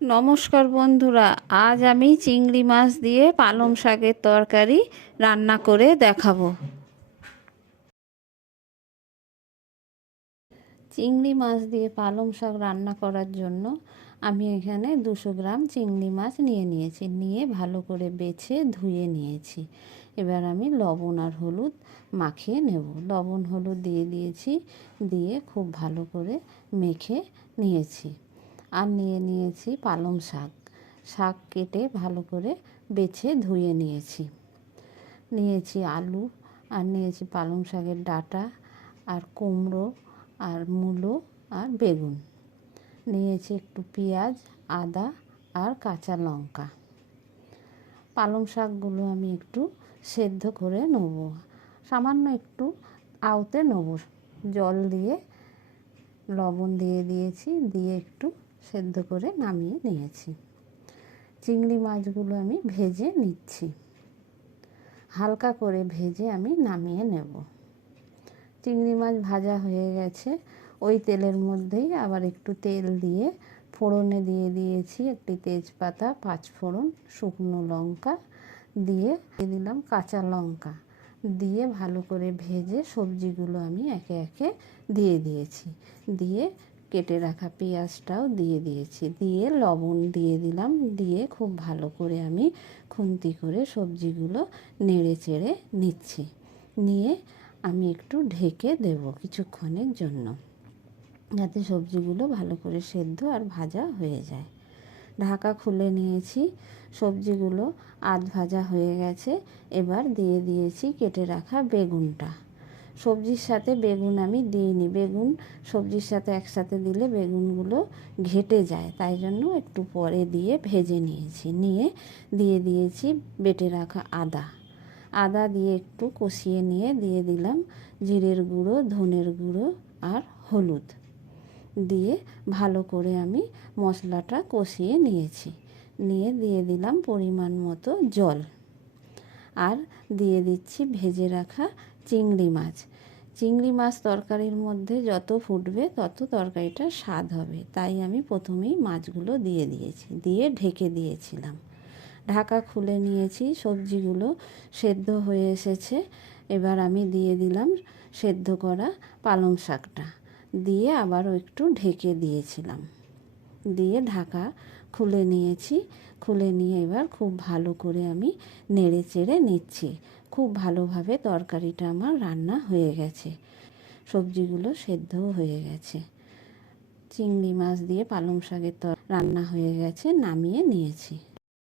নমস্কার বন্ধুরা, আজ আমি চিংড়ি মাছ দিয়ে পালং শাকের তরকারি রান্না করে দেখাবো। চিংড়ি মাছ দিয়ে পালং শাক রান্না করার জন্য আমি এখানে 200 গ্রাম চিংড়ি মাছ নিয়েছি। নিয়ে ভালো করে বেছে ধুয়ে নিয়েছি। এবার আমি লবণ আর হলুদ মাখিয়ে নেব। লবণ হলুদ দিয়ে দিয়েছি, দিয়ে খুব ভালো করে মেখে নিয়েছি। আর নিয়েছি পালং শাক। শাক কেটে ভালো করে বেছে ধুয়ে নিয়েছি আলু, আর নিয়েছি পালং শাকের ডাঁটা, আর কুমড়ো, আর মূলো, আর বেগুন। নিয়েছি একটু পেঁয়াজ, আদা, আর কাঁচা লঙ্কা। পালং শাকগুলো আমি একটু সেদ্ধ করে নেব, সামান্য একটু আউতে নেব। জল দিয়ে লবণ দিয়ে দিয়েছি, দিয়ে একটু সেদ্ধ করে নামিয়ে নিয়েছি। চিংড়ি মাছগুলো আমি ভেজে নিচ্ছি, হালকা করে ভেজে আমি নামিয়ে নেব। চিংড়ি মাছ ভাজা হয়ে গেছে। ওই তেলের মধ্যেই আবার একটু তেল দিয়ে ফোড়নে দিয়ে দিয়েছি একটি তেজপাতা, 5 ফোড়ন, শুকনো লঙ্কা দিয়ে দিলাম কাঁচা লঙ্কা, দিয়ে ভালো করে ভেজে সবজিগুলো আমি একে একে দিয়ে দিয়েছি। দিয়ে কেটে রাখা পেঁয়াজটাও দিয়ে দিয়েছি, দিয়ে লবণ দিয়ে দিলাম। দিয়ে খুব ভালো করে আমি খুন্তি করে সবজিগুলো নেড়ে চেড়ে নিচ্ছি। নিয়ে আমি একটু ঢেকে দেব কিছুক্ষণের জন্য, যাতে সবজিগুলো ভালো করে সেদ্ধ আর ভাজা হয়ে যায়। ঢাকা খুলে নিয়েছি, সবজিগুলো আধ ভাজা হয়ে গেছে। এবার দিয়ে দিয়েছি কেটে রাখা বেগুনটা। সবজির সাথে বেগুন আমি দিইনি, বেগুন সবজির সাথে একসাথে দিলে বেগুনগুলো ঘেটে যায়, তাই জন্য একটু পরে দিয়ে ভেজে নিয়েছি। নিয়ে দিয়ে দিয়েছি বেটে রাখা আদা দিয়ে একটু কষিয়ে নিয়ে দিয়ে দিলাম জিরের গুঁড়ো, ধনের গুঁড়ো, আর হলুদ দিয়ে ভালো করে আমি মশলাটা কষিয়ে নিয়েছি। নিয়ে দিয়ে দিলাম পরিমাণ মতো জল, আর দিয়ে দিচ্ছি ভেজে রাখা চিংড়ি মাছ। চিংড়ি মাছ তরকারির মধ্যে যত ফুটবে তত তরকারিটা স্বাদ হবে, তাই আমি প্রথমেই মাছগুলো দিয়ে দিয়েছি, দিয়ে ঢেকে দিয়েছিলাম। ঢাকা খুলে নিয়েছি, সবজিগুলো সেদ্ধ হয়ে এসেছে। এবার আমি দিয়ে দিলাম সেদ্ধ করা পালং শাকটা, দিয়ে আবারও একটু ঢেকে দিয়েছিলাম। দিয়ে ঢাকা খুলে নিয়েছি। খুলে নিয়ে এবার খুব ভালো করে আমি নেড়ে চেড়ে নিচ্ছি। খুব ভালোভাবে তরকারিটা আমার রান্না হয়ে গেছে, সবজিগুলো সেদ্ধও হয়ে গেছে। চিংড়ি মাছ দিয়ে পালং শাকের রান্না হয়ে গেছে, নামিয়ে নিয়েছি।